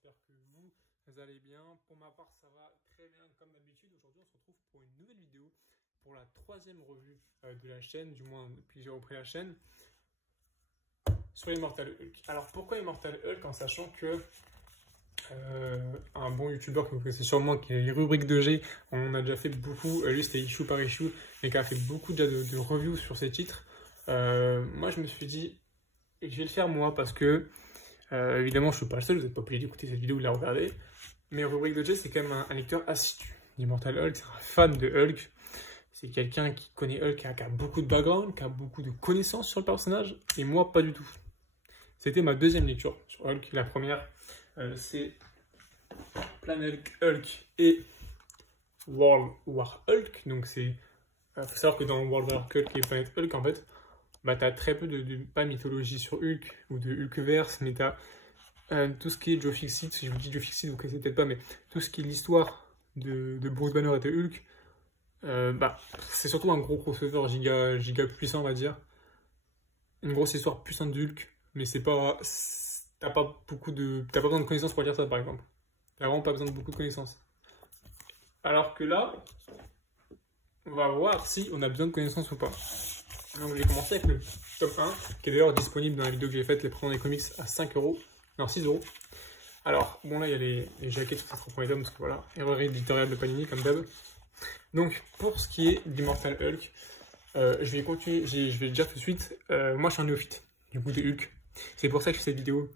j'espère que vous allez bien. Pour ma part, ça va très bien comme d'habitude. Aujourd'hui, on se retrouve pour une nouvelle vidéo, pour la troisième revue de la chaîne, du moins depuis que j'ai repris la chaîne, sur Immortal Hulk. Alors pourquoi Immortal Hulk, en sachant que un bon youtubeur que vous connaissez sûrement, qui est les rubriques de G, on a déjà fait beaucoup, lui c'était issue par issue, mais qui a fait beaucoup déjà de reviews sur ces titres. Moi je me suis dit, et je vais le faire moi parce que évidemment je suis pas le seul, vous n'êtes pas obligé d'écouter cette vidéo ou de la regarder, mais rubrique de G c'est quand même un lecteur assidu d'Immortal Hulk, c'est un fan de Hulk, c'est quelqu'un qui connaît Hulk, qui a beaucoup de background, qui a beaucoup de connaissances sur le personnage, et moi pas du tout. C'était ma deuxième lecture sur Hulk. La première, c'est Planet Hulk et World War Hulk. Donc, c'est. Faut savoir que dans World War Hulk et Planet Hulk, en fait, bah, tu as très peu pas mythologie sur Hulk ou de Hulkverse, mais tu as tout ce qui est Joe Fixit. Si je vous dis Joe Fixit, vous ne connaissez peut-être pas, mais tout ce qui est l'histoire de Bruce Banner et de Hulk, bah, c'est surtout un gros crossover giga puissant, on va dire. Une grosse histoire puissante de Hulk. Mais c'est pas. T'as pas besoin de connaissances pour dire ça, par exemple. T'as vraiment pas besoin de beaucoup de connaissances. Alors que là, on va voir si on a besoin de connaissances ou pas. Donc, j'ai commencé avec le top 1, qui est d'ailleurs disponible dans la vidéo que j'ai faite, les prix des comics à 5 €. Non, 6 €. Alors, bon, là, il y a les jaquettes sur ces 3 premiers tomes, parce que voilà, erreur éditoriale de Panini, comme d'hab. Donc, pour ce qui est d'Immortal Hulk, je vais continuer, je vais le dire tout de suite, moi, je suis un néophyte, du coup, de Hulk. C'est pour ça que je fais cette vidéo.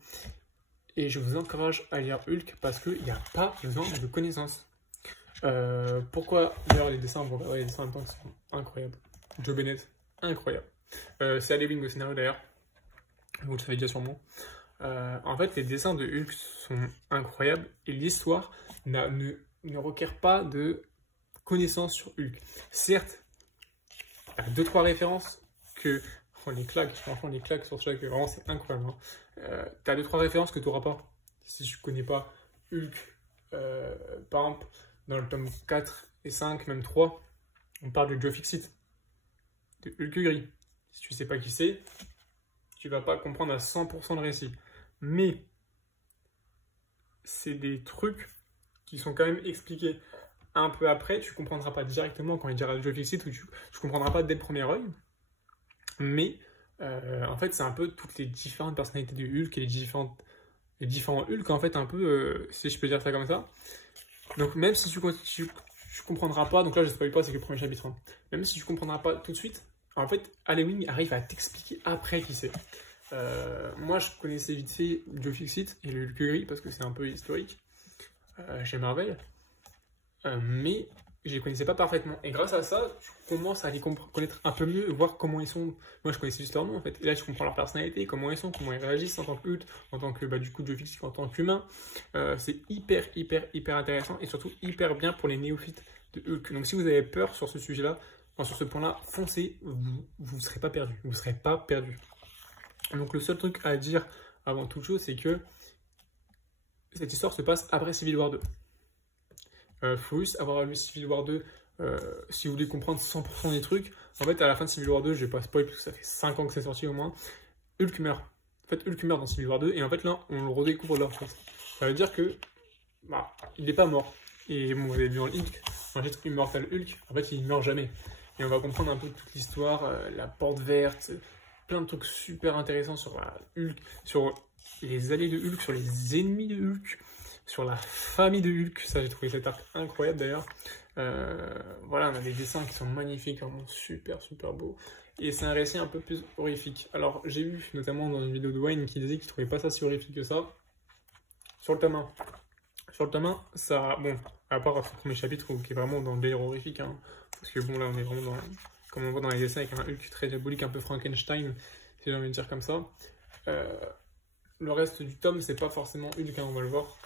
Et je vous encourage à lire Hulk parce qu'il n'y a pas besoin de connaissances. Pourquoi d'ailleurs les dessins, vous regardez les dessins en même temps, sont incroyables. Joe Bennett, incroyable. C'est Ali Wing au scénario d'ailleurs. Vous le savez déjà sûrement. En fait, les dessins de Hulk sont incroyables et l'histoire ne requiert pas de connaissances sur Hulk. Certes, il y a 2-3 références que. Oh, les claques, franchement, les claques sur chaque, vraiment, c'est incroyable. Hein. T'as 2-3 références que tu n'auras pas si tu connais pas Hulk. Par exemple, dans le tome 4 et 5, même 3, on parle de Joe Fixit, de Hulk gris. Si tu sais pas qui c'est, tu vas pas comprendre à 100% le récit. Mais c'est des trucs qui sont quand même expliqués un peu après. Tu comprendras pas directement quand il dira Joe Fixit, ou tu comprendras pas dès le premier œil. Mais en fait, c'est un peu toutes les différentes personnalités du Hulk et les différents Hulk, en fait, un peu, si je peux dire ça comme ça. Donc, même si tu comprendras pas, donc là, je spoil pas, c'est que le premier chapitre, hein. Même si tu comprendras pas tout de suite, en fait, Halloween arrive à t'expliquer après qui c'est. Moi, je connaissais vite fait Joe Fixit et le Hulk gris parce que c'est un peu historique chez Marvel. Mais je les connaissais pas parfaitement. Et grâce à ça, tu commences à les connaître un peu mieux, voir comment ils sont. Moi, je connaissais juste leur nom, en fait. Et là, tu comprends leur personnalité, comment ils sont, comment ils réagissent en tant que Hulk, en tant que, du coup, Joe Fixit, en tant qu'humain. C'est hyper intéressant et surtout hyper bien pour les néophytes de Hulk. Donc, si vous avez peur sur ce sujet-là, enfin, sur ce point-là, foncez, vous ne serez pas perdu. Vous ne serez pas perdu. Donc, le seul truc à dire avant toute chose, c'est que cette histoire se passe après Civil War 2. Faut juste avoir lu Civil War 2 si vous voulez comprendre 100% des trucs. En fait, à la fin de Civil War 2, je vais pas spoil parce que ça fait 5 ans que c'est sorti au moins, Hulk meurt. En fait, Hulk meurt dans Civil War 2 et en fait là, on le redécouvre de leur chose. Ça veut dire que il n'est pas mort. Et bon, vous avez vu dans le titre Immortal Hulk, en fait, il meurt jamais. Et on va comprendre un peu toute l'histoire, la porte verte, plein de trucs super intéressants sur Hulk, sur les alliés de Hulk, sur les ennemis de Hulk, sur la famille de Hulk. Ça, j'ai trouvé cet arc incroyable d'ailleurs. Voilà, on a des dessins qui sont magnifiques, vraiment super beaux. Et c'est un récit un peu plus horrifique. Alors, j'ai vu notamment dans une vidéo de Wayne qui disait qu'il trouvait pas ça si horrifique que ça. Sur le tome 1. Sur le tome 1, ça. Bon, à part ce premier chapitre qui est vraiment dans le délire horrifique, hein, parce que bon, là, on est vraiment dans. Comme on voit dans les dessins, avec un Hulk très diabolique, un peu Frankenstein, si j'ai envie de dire comme ça. Le reste du tome, c'est pas forcément Hulk, hein, on va le voir.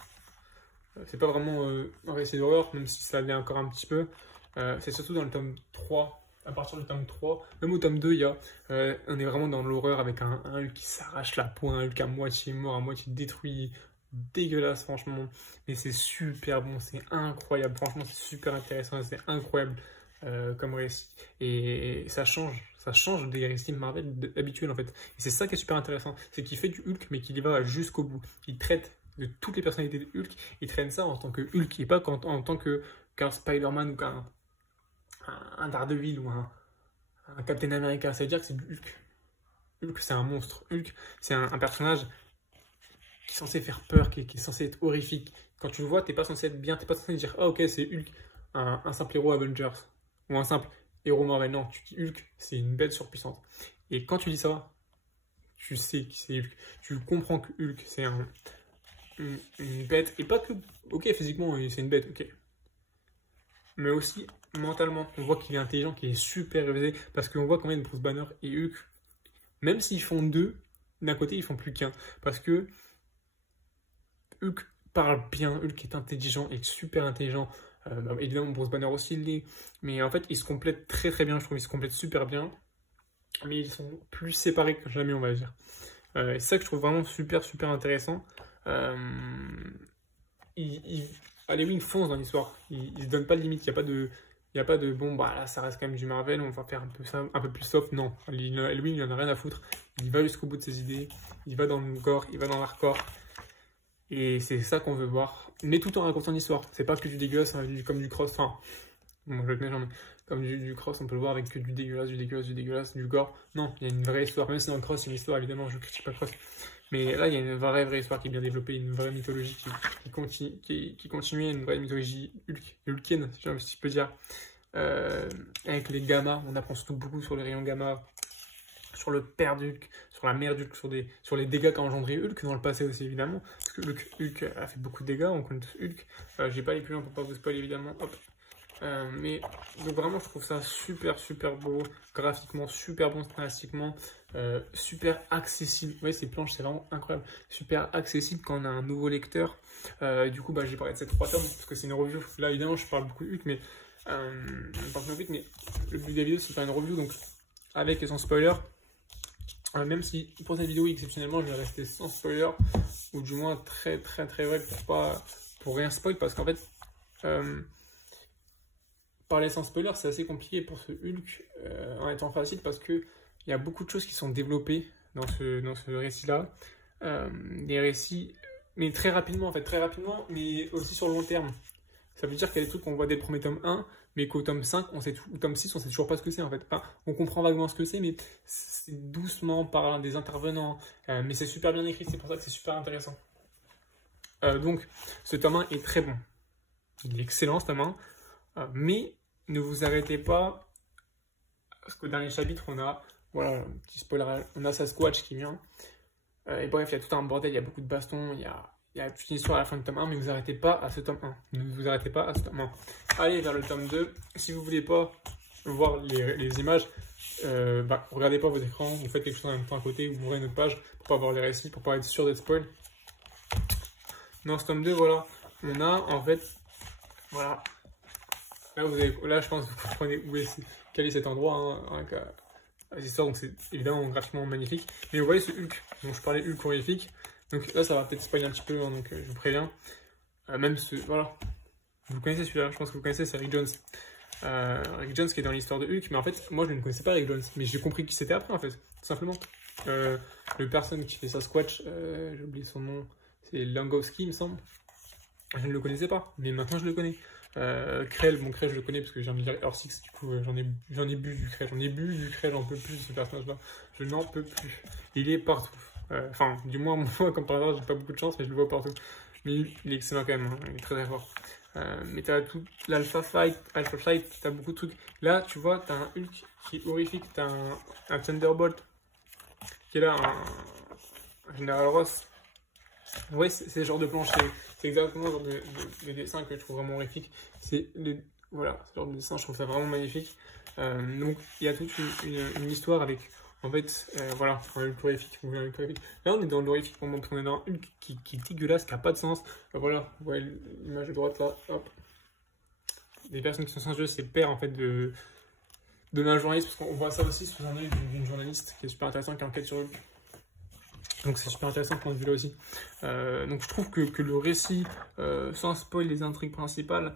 C'est pas vraiment un récit d'horreur, même si ça l'est encore un petit peu. C'est surtout dans le tome 3, à partir du tome 3, même au tome 2, on est vraiment dans l'horreur avec un Hulk qui s'arrache la peau, un Hulk à moitié mort, à moitié détruit, dégueulasse franchement. Mais c'est super bon, c'est incroyable, franchement c'est super intéressant, c'est incroyable comme récit. Et ça change des récits Marvel habituels en fait. Et c'est ça qui est super intéressant, c'est qu'il fait du Hulk mais qu'il y va jusqu'au bout. Il traite de toutes les personnalités de Hulk, ils traînent ça en tant que Hulk et pas en tant qu'un Spider-Man ou qu'un Daredevil ou un Captain America. Ça veut dire que c'est du Hulk. Hulk, c'est un monstre. Hulk, c'est un personnage qui est censé faire peur, qui est censé être horrifique. Quand tu le vois, t'es pas censé être bien, t'es pas censé dire ah ok, c'est Hulk, un simple héros Avengers ou un simple héros Marvel. Non, tu dis Hulk, c'est une bête surpuissante. Et quand tu dis ça, tu sais que c'est Hulk. Tu comprends que Hulk, c'est une bête. Et pas que, ok, physiquement, c'est une bête, ok. Mais aussi mentalement, on voit qu'il est intelligent, qu'il est super révisé. Parce qu'on voit quand même Bruce Banner et Hulk, même s'ils font deux, d'un côté, ils font plus qu'un. Parce que Hulk parle bien, Hulk est intelligent et super intelligent. Évidemment, Bruce Banner aussi l'est. Mais en fait, ils se complètent très très bien, je trouve. Ils se complètent super bien. Mais ils sont plus séparés que jamais, on va dire. Et c'est ça que je trouve vraiment super super intéressant. Allez, oui, ils foncent dans l'histoire. Ils se donnent pas de limite. Il n'y a pas de bon, bah là, ça reste quand même du Marvel, on va faire un peu plus soft. Non, lui, il en a rien à foutre. Il va jusqu'au bout de ses idées. Il va dans le gore, il va dans l'hardcore. Et c'est ça qu'on veut voir. Mais tout en racontant l'histoire. C'est pas que du dégueulasse, hein, comme du cross. Enfin, bon, je vais te mettre, comme du cross, on peut le voir avec que du dégueulasse, du gore. Non, il y a une vraie histoire. Même si dans le cross, il y a une histoire, évidemment, je critique pas le cross. Mais là, il y a une vraie histoire qui est bien développée, une vraie mythologie qui continue, une vraie mythologie hulkienne, si je peux dire. Avec les gammas, on apprend surtout beaucoup sur les rayons gamma, sur le père d'Hulk, sur la mère d'Hulk, sur les dégâts qu'a engendré Hulk dans le passé aussi, évidemment. Parce que Hulk a fait beaucoup de dégâts, on connaît tous Hulk. J'ai pas les plus loin pour pas vous spoiler, évidemment. Hop. Mais donc vraiment je trouve ça super beau, graphiquement super bon, scénaristiquement, super accessible. Vous voyez ces planches, c'est vraiment incroyable, super accessible quand on a un nouveau lecteur. Du coup j'ai parlé de ces 3 tomes parce que c'est une review. Là évidemment je parle beaucoup de Hulk, mais mais le but des vidéos c'est de faire une review, donc avec et sans spoiler. Même si pour cette vidéo exceptionnellement je vais rester sans spoiler, ou du moins très vrai pour rien spoil, parce qu'en fait parler sans spoiler, c'est assez compliqué pour ce Hulk en étant facile, parce qu'il y a beaucoup de choses qui sont développées dans ce récit-là. Des récits, mais très rapidement, mais aussi sur le long terme. Ça veut dire qu'il y a des trucs qu'on voit dès le premier tome 1, mais qu'au tome 5, on sait tout, au tome 6, on sait toujours pas ce que c'est en fait. Enfin, on comprend vaguement ce que c'est, mais c'est doucement par des intervenants. Mais c'est super bien écrit, c'est pour ça que c'est super intéressant. Donc, ce tome 1 est très bon. Il est excellent ce tome 1. Mais ne vous arrêtez pas, parce qu'au dernier chapitre, on a, voilà, petit spoiler, on a Sasquatch qui vient. Et bref, il y a tout un bordel, il y a beaucoup de bastons, il y a toute une histoire à la fin du tome 1, mais ne vous arrêtez pas à ce tome 1. Ne vous arrêtez pas à ce tome 1. Allez vers le tome 2. Si vous ne voulez pas voir les images, regardez pas vos écrans, vous faites quelque chose en même temps à côté, vous ouvrez une autre page pour pas voir les récits, pour pas être sûr d'être spoil. Dans ce tome 2, voilà, on a en fait, voilà. Là, je pense que vous comprenez quel est cet endroit, donc c'est évidemment graphiquement magnifique. Mais vous voyez ce Hulk, dont je parlais, Hulk horrifique. Donc là, ça va peut-être spoiler un petit peu, donc je vous préviens. Voilà. Vous connaissez celui-là, je pense que vous connaissez, c'est Rick Jones. Rick Jones qui est dans l'histoire de Hulk, mais en fait, moi je ne connaissais pas Rick Jones, mais j'ai compris qui c'était après, en fait, tout simplement. Le personne qui fait Sasquatch, j'ai oublié son nom, c'est Langowski, il me semble. Je ne le connaissais pas, mais maintenant je le connais. Krell, je le connais parce que j'ai envie de lire Earth 6, du coup j'en ai bu du Krell, j'en peux plus de ce personnage-là, je n'en peux plus. Il est partout. Enfin, du moins, moi, comme par hasard, j'ai pas beaucoup de chance, mais je le vois partout. Mais il est excellent quand même, hein, il est très fort. Mais t'as tout l'Alpha Flight, t'as beaucoup de trucs. Là, tu vois, t'as un Hulk qui est horrifique, t'as un Thunderbolt qui est là, un General Ross. Ouais, c'est le genre de planche, c'est exactement le genre de dessin que je trouve vraiment horrifique. Voilà, ce genre de dessin, je trouve ça vraiment magnifique. Donc, il y a toute une histoire avec, en fait, voilà, un Hulk horrifique. Là, on est dans l'horrifique, parce qu'on est dans un Hulk qui est dégueulasse, qui n'a pas de sens. Voilà, vous voyez l'image de droite là, hop. Les personnes qui sont sans jeu, c'est le père, en fait, de un journaliste, parce qu'on voit ça aussi sous un œil d'une journaliste qui est super intéressant, qui enquête sur Hulk. Donc c'est super intéressant de point de vue là aussi. Donc je trouve que le récit, sans spoil les intrigues principales,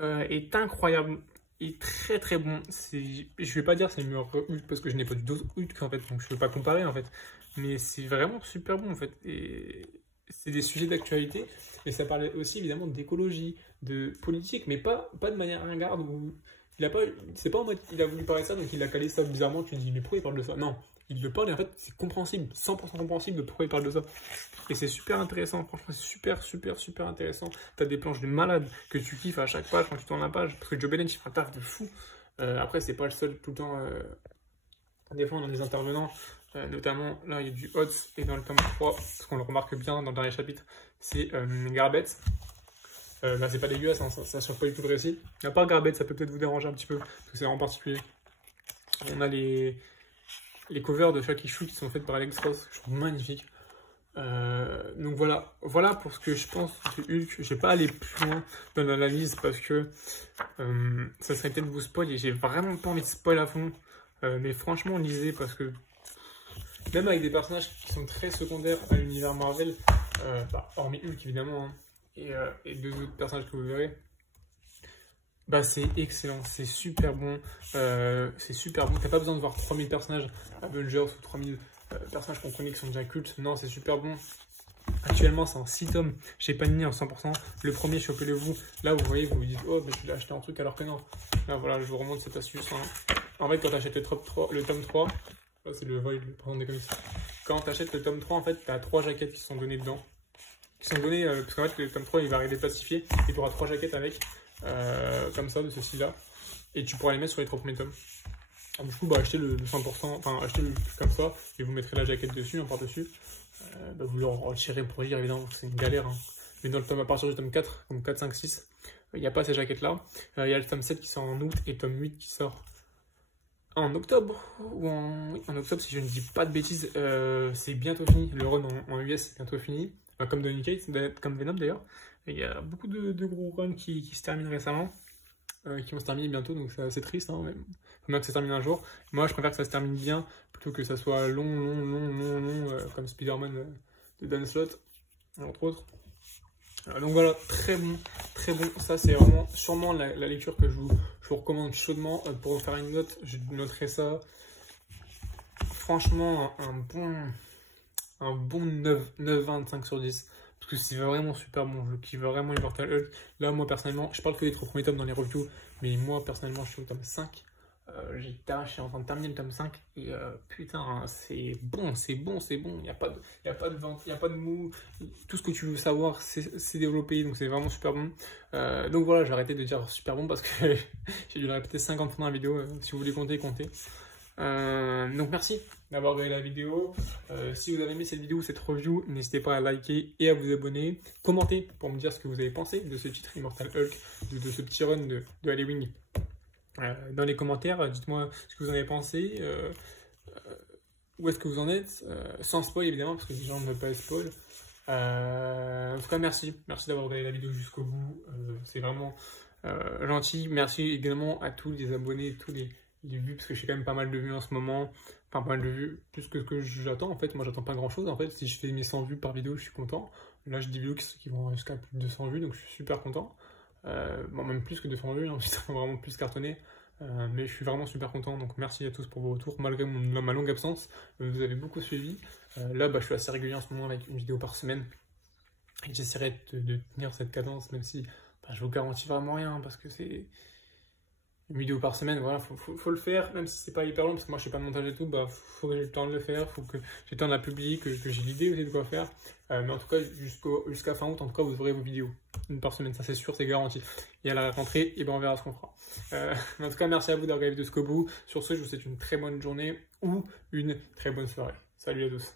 est incroyable et très bon. Je vais pas dire c'est le meilleur Hulk parce que je n'ai pas du d'autres Hulk en fait, donc je ne peux pas comparer en fait. Mais c'est vraiment super bon en fait. Et c'est des sujets d'actualité, et ça parlait aussi évidemment d'écologie, de politique, mais pas de manière ringarde, où c'est pas en mode il a voulu parler de ça, donc il a calé ça bizarrement, tu te dis mais pourquoi il parle de ça? Non, il le parle et en fait c'est compréhensible, 100% compréhensible de pourquoi il parle de ça. Et c'est super intéressant, franchement c'est super intéressant. T'as des planches de malade que tu kiffes à chaque page quand tu tournes la page, parce que Joe Biden il fait un taf de fou. Après c'est pas le seul tout le temps, des fois on a des intervenants, notamment là il y a du Hodge, et dans le tome 3, parce qu'on le remarque bien dans le dernier chapitre, c'est Garbett. Là c'est pas dégueulasse, hein, ça change pas du tout le récit. À part Garbett, ça peut peut-être vous déranger un petit peu, parce que c'est vraiment particulier. On a les covers de chaque issue qui sont faites par Alex Ross, je trouve magnifiques. Donc voilà pour ce que je pense de Hulk. Je vais pas aller plus loin dans l'analyse parce que ça serait peut-être vous spoil et j'ai vraiment pas envie de spoil à fond. Mais franchement lisez parce que même avec des personnages qui sont très secondaires à l'univers Marvel, hormis Hulk évidemment, hein, et deux autres personnages que vous verrez, bah c'est excellent, c'est super bon, t'as pas besoin de voir 3000 personnages Avengers ou 3000 personnages qu'on connaît qui sont déjà cultes, non c'est super bon. Actuellement c'est en 6 tomes chez Panini en 100%, le premier chopez-le-vous, là vous voyez, vous vous dites oh mais tu l'as acheté un truc alors que non, là voilà je vous remonte cette astuce, hein. En fait quand tu achètes le tome 3, là c'est le void, le des comics, quand tu achètes le tome 3 en fait tu as 3 jaquettes qui sont données dedans, qui sont données, parce qu'en fait le tome 3 il va arriver plastifié et tu auras 3 jaquettes avec, comme ça de ceci là, et tu pourras les mettre sur les 3 premiers tomes. Du coup, bah, achetez le 100%, enfin achetez le comme ça, et vous mettrez la jaquette dessus, en par-dessus. Vous le retirez pour lire, évidemment, c'est une galère. Hein. Mais dans le tome, à partir du tome 4, comme 4, 5, 6, il n'y a pas ces jaquettes-là. Il y a le tome 7 qui sort en août, et le tome 8 qui sort en octobre, ou en octobre, si je ne dis pas de bêtises. C'est bientôt fini, le run en US, c'est bientôt fini. Comme Donny Cates, comme Venom d'ailleurs. Il y a beaucoup de gros runs qui se terminent récemment. Qui vont se terminer bientôt, donc c'est assez triste, hein, même. Faut bien que ça se termine un jour. Moi, je préfère que ça se termine bien, plutôt que ça soit long, comme Spider-Man de Dan Slott, entre autres. Donc voilà, très bon. Ça, c'est vraiment sûrement la lecture que je vous recommande chaudement. Pour vous faire une note, je noterai ça. Franchement, un bon 9,25 sur 10. Parce que c'est vraiment super bon, je kiffe vraiment Immortal Hulk. Là, moi personnellement, je parle que des 3 premiers tomes dans les reviews, mais moi personnellement, je suis au tome 5. Je suis en train de terminer le tome 5. Et putain, c'est bon. Il n'y a pas de vente, il n'y a pas de mou. Tout ce que tu veux savoir, c'est développé, donc c'est vraiment super bon. Donc voilà, j'ai arrêté de dire super bon parce que j'ai dû le répéter 50 fois dans la vidéo. Si vous voulez compter. Donc merci d'avoir regardé la vidéo. Si vous avez aimé cette vidéo ou cette review, n'hésitez pas à liker et à vous abonner. Commentez pour me dire ce que vous avez pensé de ce titre Immortal Hulk, de ce petit run de Halloween. Dans les commentaires, dites-moi ce que vous en avez pensé, où est-ce que vous en êtes, sans spoil évidemment, parce que les gens ne veulent pas spoil. En tout cas, merci d'avoir regardé la vidéo jusqu'au bout, c'est vraiment gentil. Merci également à tous les abonnés, tous les vues, parce que j'ai quand même pas mal de vues en ce moment, enfin pas mal de vues, plus que ce que j'attends en fait. Moi j'attends pas grand chose en fait, si je fais mes 100 vues par vidéo je suis content. Là j'ai des vidéos qui vont jusqu'à plus de 200 vues, donc je suis super content. Bon, même plus que 200 vues, hein, ça va vraiment plus cartonné. Mais je suis vraiment super content, donc merci à tous pour vos retours, malgré ma longue absence, vous avez beaucoup suivi. Là je suis assez régulier en ce moment avec une vidéo par semaine, et j'essaierai de tenir cette cadence, même si je vous garantis vraiment rien, parce que c'est une vidéo par semaine, voilà, faut le faire, même si c'est pas hyper long, parce que moi je sais pas de montage et tout, faut que j'ai le temps de le faire, faut que j'ai le temps de la publier, que j'ai l'idée aussi de quoi faire. Mais en tout cas, jusqu'à fin août, en tout cas, vous aurez vos vidéos. Une par semaine, ça c'est sûr, c'est garanti. Et à la rentrée, et ben on verra ce qu'on fera. Mais en tout cas, merci à vous d'avoir regardé jusqu'au bout. Sur ce, je vous souhaite une très bonne journée ou une très bonne soirée. Salut à tous.